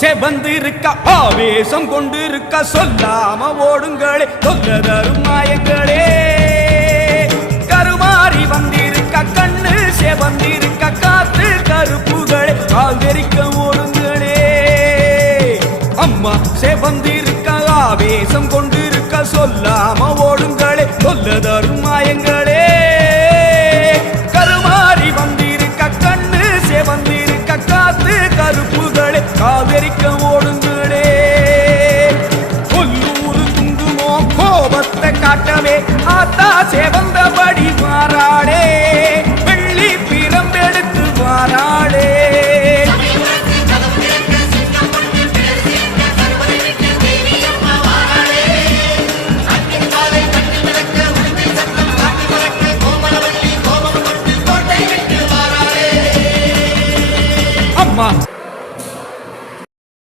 செவந்திருக்க ஆவேசம் கொண்டிருக்க சொல்லாம ஓடுங்களே தொல்ல தரும் மாயங்களே கருமாறி வந்திருக்க கண்ணு செவந்திருக்க காத்து கருப்புகளே கால் தெரிக்க ஓடுங்களே அம்மா செவந்திருக்க ஆவேசம் கொண்டிருக்க சொல்லாம